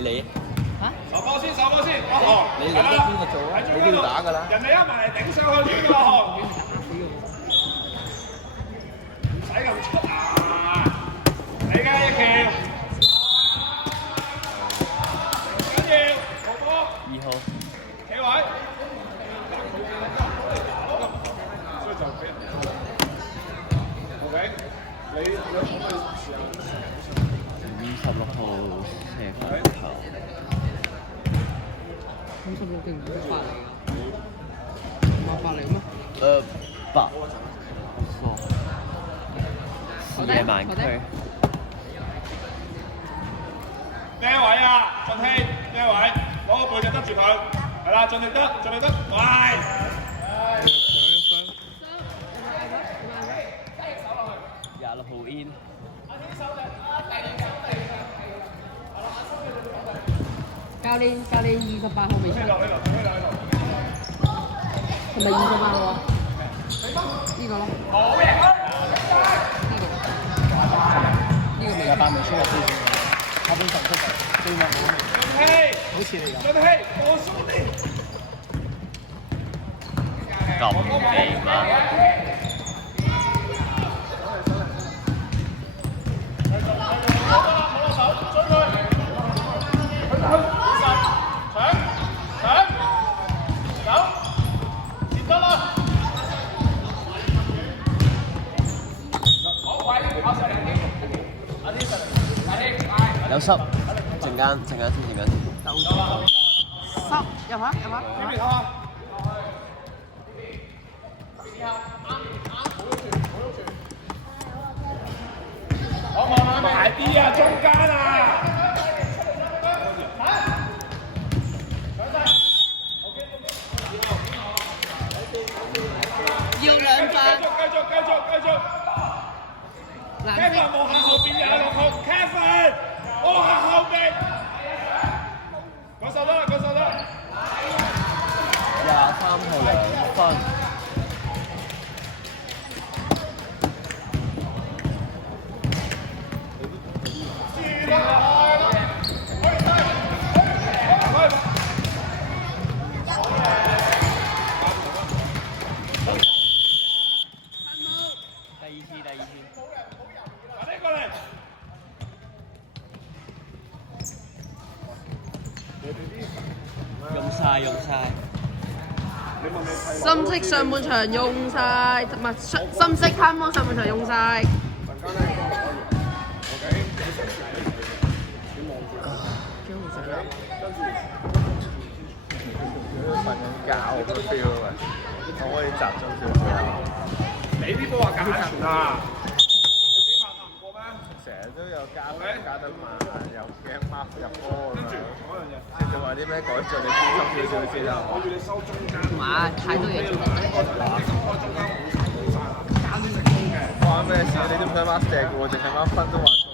你嚇？手波先，手波先，阿航。你覺得邊個做啊？你都要打㗎啦。人哋一埋嚟頂上去邊個阿航？唔使咁出啊！你嘅一橋。緊要，好波。2號。企位。OK，你可唔可以試下56號射球球。56定58嚟㗎？58嚟咩8。錯。野蠻區。咩位啊？進氣咩位？攞個背就得住佢，係啦，盡力得，盡力得，喂！26號 in。教練28號未出，係咪28號啊？呢個咯。好嘢！呢個未28未出嘅下邊10出嚟，對面好似你咁。進氣，放鬆啲。咁地嘛？有濕，陣間先。濕入下。好埋啲啊，中間啊！要2分。繼續。Kevin 望下後邊26號 ，Kevin 望下後邊。嗰手得。23號2分。第二次。用晒。深色上半場用晒，唔係深色攤幫上半場用晒。瞓緊覺咁 feel 啊！可唔可以集中少少啊？你啲波話假傳啊！你自己拍唔過咩？成日都有加得慢，又驚 mark 入波咁樣。你仲話啲咩改進？你專心少少先啊！我要你收中間。唔係，太多嘢做。關咩事？你都唔使 mark 石嘅喎，淨係 mark 分都話錯。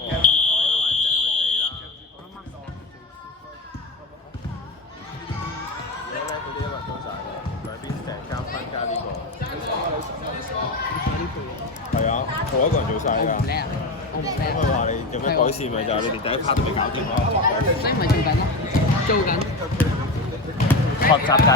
係啊，我一個人做晒㗎。我唔叻。因為話你有咩改善咪就係你哋第一卡都未搞掂咯。所以咪做緊咯，做緊。學習緊。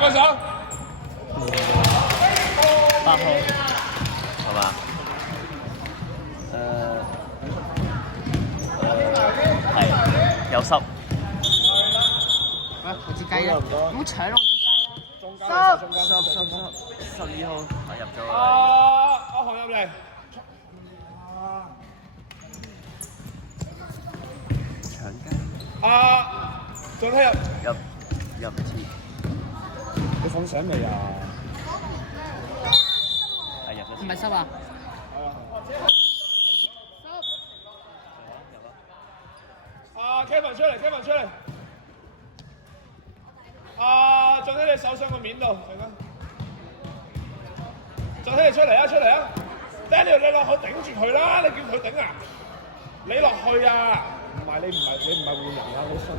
舉手。8號，係嘛？係有濕。喂，我隻雞啊！唔好搶我隻雞啊！12號，我入咗啦。阿豪入嚟。搶雞。進氣入次。你放醒未啊？係入咗。唔係濕啊！Kevin 出嚟。進喺你手上個面度，進喺你出嚟啊 ！Daniel 你落去頂住佢啦，你叫佢頂啊！你落去啊！唔係你唔係換人啊，你信唔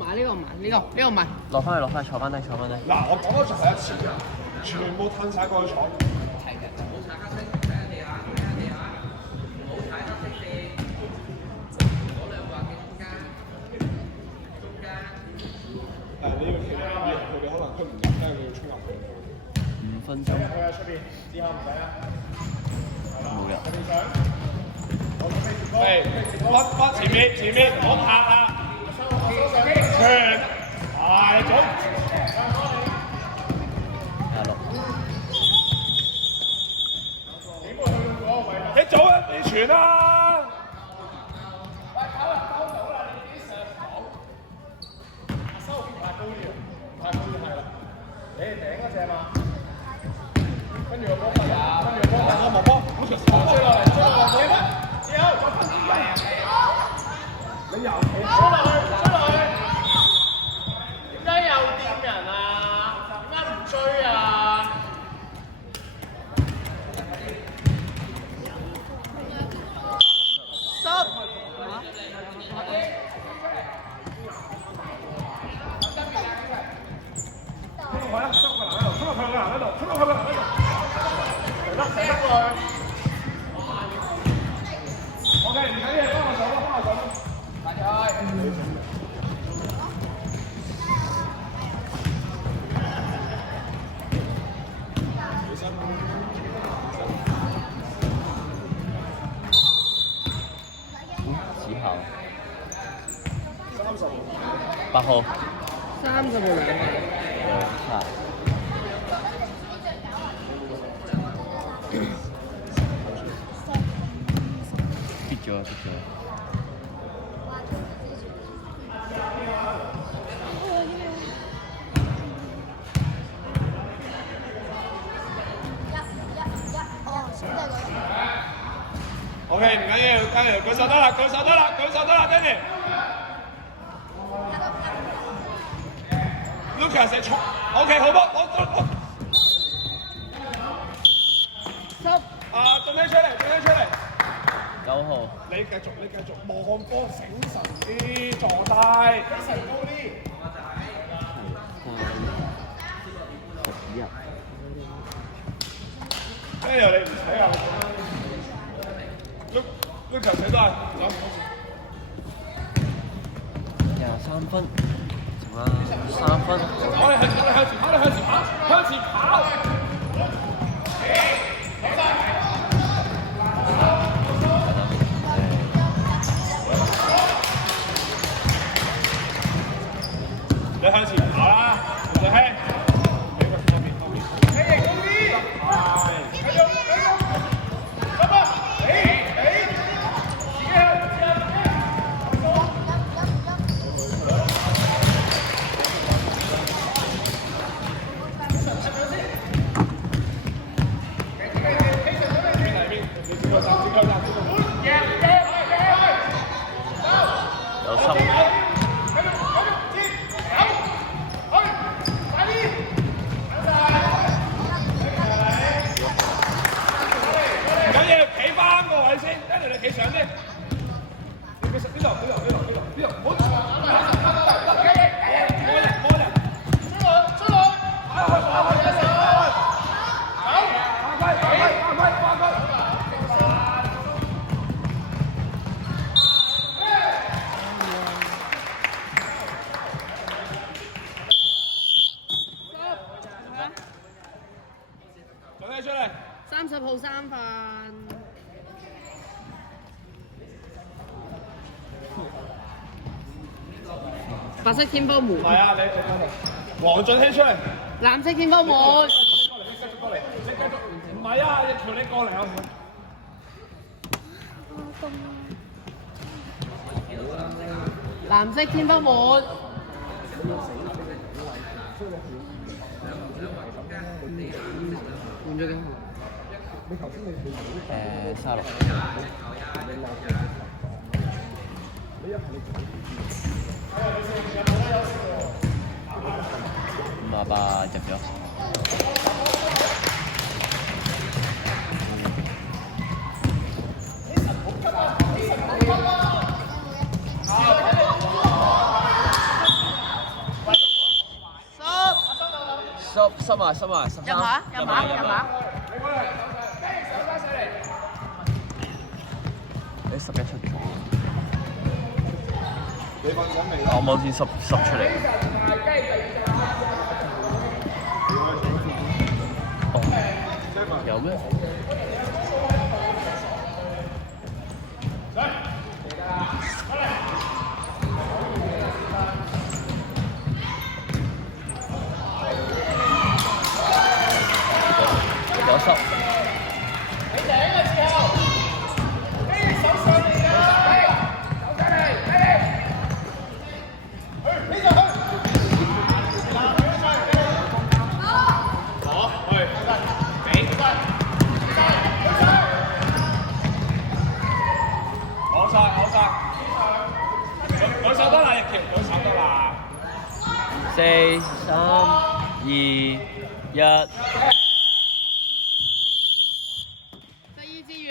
買呢個唔買呢個唔買。落翻去，坐翻低。嗱，我講咗就係一次，全部褪晒過去坐。你要企喺佢哋可能佢唔入咧，你要衝入去。5分鐘。去喺出邊，之後唔使啦。冇人。係，不前面，我拍啦。全大總。你早啊，你傳啦。你係頂嗰隻嘛？跟住個波發啊！跟住個波，我冇波，好長時間追落嚟，之後再分邊位？你又追落去，點解又掂人啊？點解唔追啊？8號。30號兩個。跌咗。OK， 唔緊要，舉手得啦 ，Danny。Lucas 係衝 ，OK， 好波，我。進起出嚟。9號。你繼續望波，醒神啲，狀態，神高啲。跟住你唔使啊 ，Lucas 寫都係有。23分，仲有3分。我哋向前跑。你向前跑啦，吳俊熙。企上啲，你呢度，唔好摸人，出來，出嚟，30號3分。白色天波門。係啊，你黃俊熙出嚟。藍色天波門。過嚟，你繼續，唔係啊，你條你過嚟啊！藍色天波門。換咗幾號？36。58入咗。埋13。入馬。你11出咗。你瞓醒未？我冇見10出嚟。哦，有咩？有10。兩手得啦，亦兩手得啦。4、3、2、1。